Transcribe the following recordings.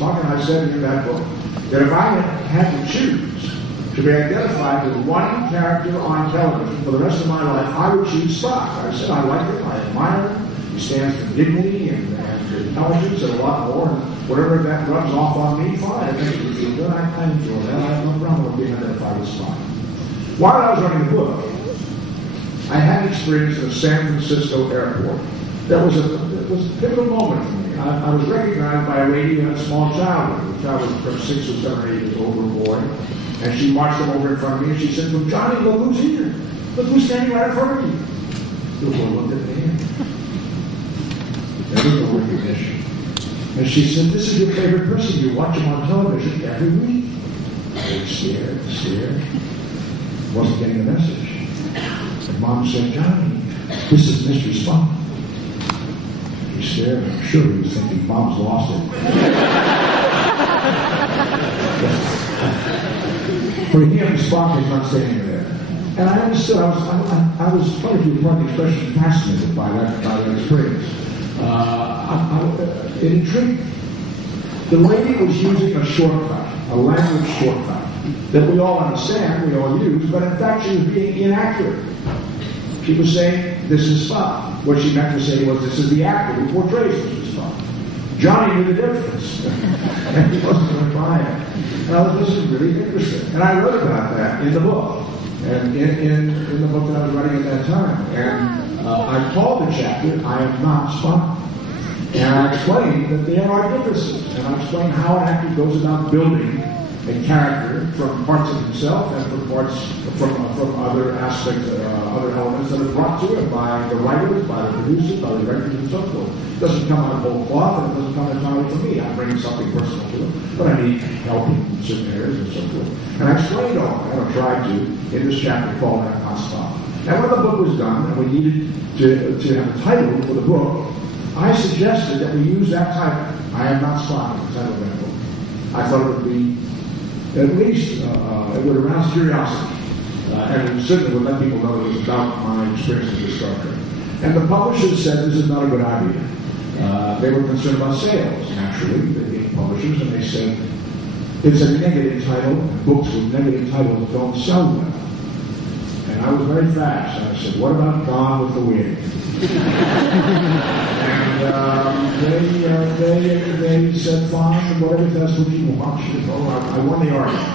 Spock and I said in that book that if I had to choose to be identified with one character on television for the rest of my life, I would choose Spock. I said I like him, I admire him. He stands for dignity and intelligence and a lot more. And whatever that rubs off on me, fine. It makes me feel good. I enjoy that. I have no problem with being identified with Spock. While I was writing the book, I had an experience at the San Francisco airport. That was a pivotal moment for me. I was recognized by a lady who had a small child. The child was from 6 or 7 or 8 years old, a boy. And she marched him over in front of me and she said, "Well, Johnny, look who's here. Look who's standing right in front of you." The boy looked at me. There was no recognition. And she said, "This is your favorite person. You watch him on television every week." I was scared. Wasn't getting the message. And Mom said, "Johnny, this is Mr. Spock." He stared. I'm sure he was thinking, Mom's lost it. For him, Spock is not standing there. And I understood. I was probably to the expression fascinated by that experience. It intrigued me. The lady was using a shortcut, a language shortcut, that we all understand, we all use, but in fact she was being inaccurate. She was saying, "This is Spock." What she meant to say was, "This is the actor who portrays Mr. Spock." Johnny knew the difference, and he wasn't going to buy it. And I thought, this is really interesting. And I wrote about that in the book, and in the book that I was writing at that time. And I called the chapter, "I Am Not Spock." And I explained that there are differences, and I explained how an actor goes about building a character from parts of himself and from other aspects, other elements that are brought to him by the writers, by the producers, by the directors, and so forth. It doesn't come out of whole cloth, and it doesn't come entirely from me. I bring something personal to it, but I need help in certain areas and so forth. And I explained all that, or tried to, in this chapter called "I'm Not Spock." And when the book was done, and we needed to have a title for the book, I suggested that we use that title, "I Am Not Spock," as the title of that book. I thought it would be, at least, it would arouse curiosity. And it certainly would let people know it was about my experiences with Star Trek. And the publishers said this is not a good idea. They were concerned about sales, naturally, the publishers, and they said, it's a negative title, and books with negative titles don't sell well. And I was very fast, and I said, "What about Gone with the Wind?" And they said, "Fine, whatever, that's what you want." I won the argument.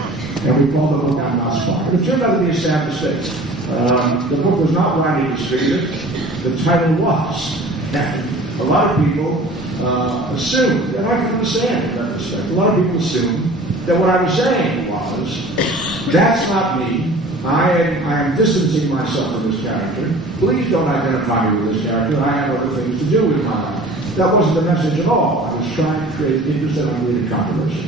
And we called the book "I'm Not Spock." It turned out to be a sad mistake. The book was not widely distributed. The title was. And a lot of people assumed, and I can understand in that respect, a lot of people assumed that what I was saying was, that's not me. I am distancing myself from this character. Please don't identify me with this character. I have other things to do with my life. That wasn't the message at all. I was trying to create interest and unrelated controversy.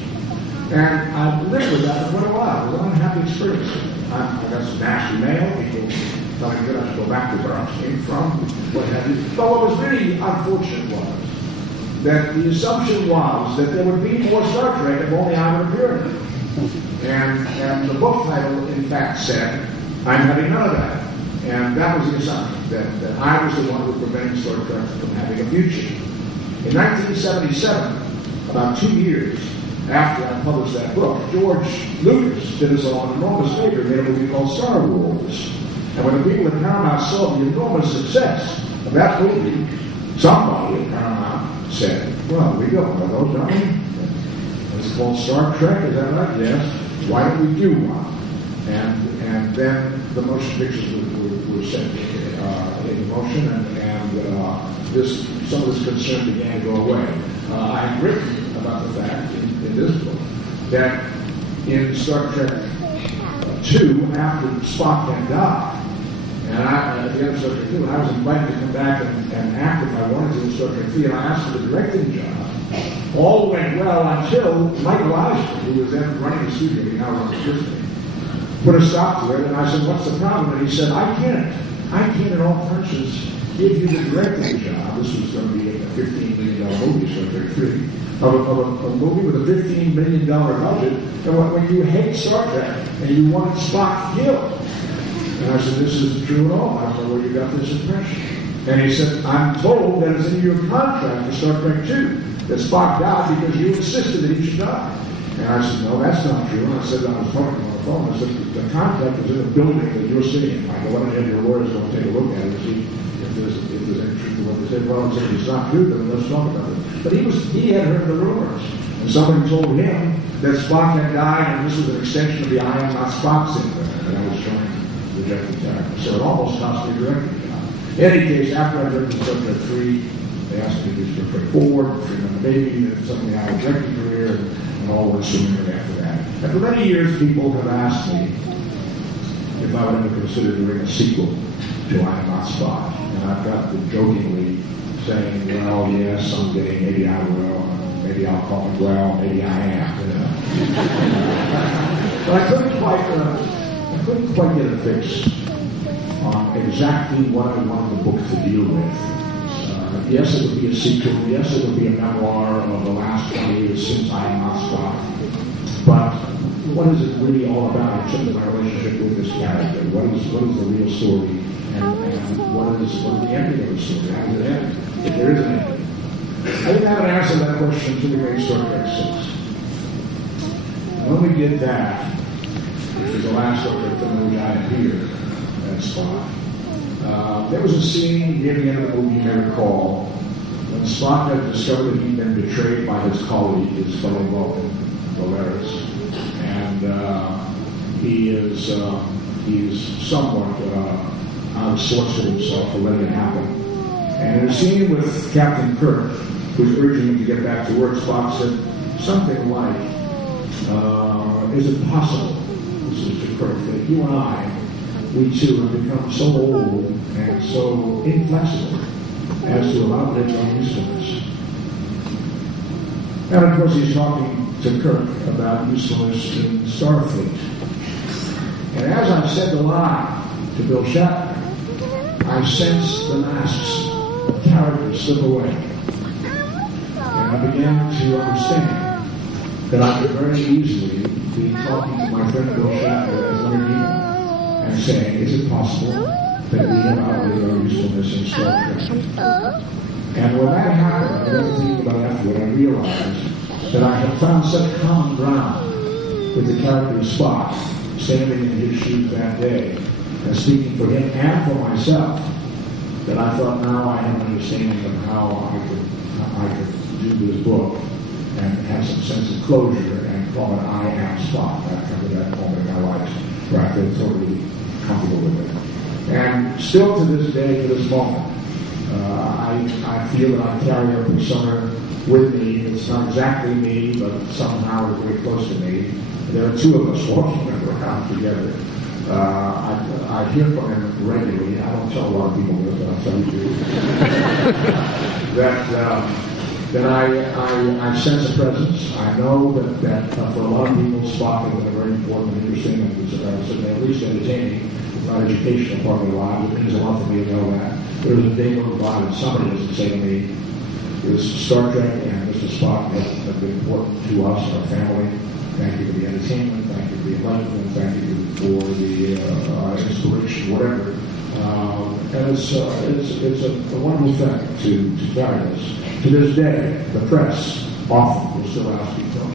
And I lived with that for quite a while. It was an unhappy experience. I got some nasty mail, people telling me that I should go back to where I came from, what have you. But what was really unfortunate was that the assumption was that there would be more Star Trek if only I would appear in it. And the book title, in fact, said, "I'm having none of that." And that was the assumption, that I was the one who prevented Star Trek from having a future. In 1977, about 2 years after I published that book, George Lucas did us all an enormous favor, made a movie called Star Wars. And when the people at Paramount saw the enormous success of that movie, somebody at Paramount said, "Well, we go, are those, don't we? It's called Star Trek, is that right?" "Yes." "Why don't we do one?" And then the motion pictures were set in motion, and some of this concern began to go away. I had written about the fact in this book that in Star Trek 2, after Spock had died, and at the end of Star Trek 2, I was invited to come back and act if I wanted to in Star Trek 3, and I asked for the directing job. All went well until Michael Eisner, who was then running the studio, he now runs the Disney, put a stop to it, and I said, "What's the problem?" And he said, I can't in all conscience give you the directing job." This was going to be a $15 million movie, Star Trek 3, of a movie with a $15 million budget, and when you hate Star Trek, and you wanted Spock killed. And I said, "This isn't true at all. I don't know where you got this impression." And he said, "I'm told that it's in your contract for Star Trek 2 that Spock died because you insisted that he should die. And I said, no, that's not true. And I said, I was talking on the phone. I said, the contact was in the building that you're sitting in. I go, why don't you have your lawyers go and take a look at it and see if there's any truth to what they said. Well, I said, if it's not true, then let's talk about it. But he had heard the rumors. And somebody told him that Spock had died, and this was an extension of the I am not Spock syndrome that I was trying to reject the character. So it almost cost me directing the job. In any case, after I directed Subject 3, they asked me to do Script 4, Freedom of the Baby, and suddenly I had a directing career, and all went swimming after that. And for many years, people have asked me if I would ever consider doing a sequel to I Am Not Spock. And I've got them jokingly saying, well, yes, someday, maybe I will. Maybe I'll call it, well, maybe I am. You know. But I couldn't quite get a fix on exactly what I wanted the book to deal with. Yes, it would be a sequel. Yes, it would be a memoir of the last 20 years since I Am Not Spock. But what is it really all about in terms of my relationship with this character? What is the real story? And what is the ending of the story? How does it end? If there is an ending. I didn't have an answer to that question until we made Star Trek 6. When we did that, which was the last Star Trek film in which I appeared as Spock, there was a scene near the end of the movie, you may recall, when Spock had discovered that he'd been betrayed by his colleague, his fellow Vulcan, Valeris, and he is somewhat out of sorts with himself for letting it happen. And in a scene with Captain Kirk, who's urging him to get back to work, Spock said something like, is it possible, this is to Kirk, that you and I, we too have become so old and so inflexible as to have outlived our usefulness? And of course he's talking to Kirk about usefulness in Starfleet. And as I said the line to Bill Shatner, I sensed the masks of characters slip away. And I began to understand that I could very easily be talking to my friend Bill Shatner as Leonard Nimoy and saying, is it possible that we have outlived our usefulness in Star Trek? And when that happened, I was thinking about it afterward, I realized that I had found such common ground with the character of Spock, standing in his shoes that day, and speaking for him and for myself, that I thought now I have an understanding of how I could do this book and have some sense of closure and call it I Am Spock. I've come to that moment in my life where I feel totally comfortable with it. And still to this day, to this moment, I feel that I carry a persona with me. It's not exactly me, but somehow it's very close to me. There are two of us walking around together. I hear from him regularly. I don't tell a lot of people this, but I'll tell you that I sense a presence. I know that for a lot of people, Spock is a very important and interesting and certainly at least entertaining, if not educational part of their lives. It means a lot to me to know that. There was a day goes by and somebody doesn't say to me, this Star Trek and Mr. Spock have been important to us, our family. Thank you for the entertainment, thank you for the enlightenment, thank you for the inspiration, whatever. And it's a wonderful thing to carry this. To this day, the press often will still ask you,